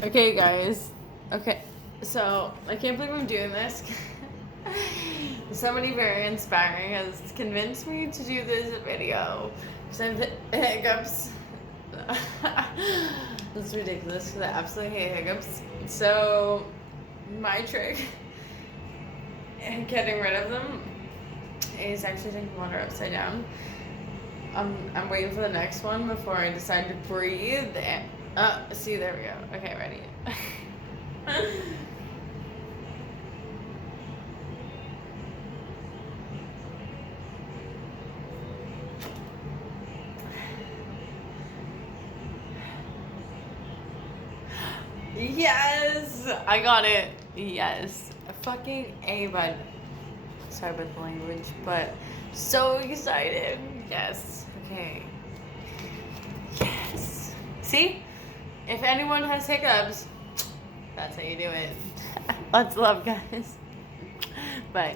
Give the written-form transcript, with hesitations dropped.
Okay, guys. Okay, so I can't believe I'm doing this. Somebody very inspiring has convinced me to do this video because I have hiccups. It's ridiculous because I absolutely hate hiccups. So, my trick in getting rid of them is actually drinking water upside down. I'm waiting for the next one before I decide to breathe. See, there we go. Okay, ready. Yes! I got it. Yes. Fucking A, bud. Sorry about the language, but so excited. Yes. Okay. Yes. See? If anyone has hiccups, that's how you do it. Lots of love, guys. Bye.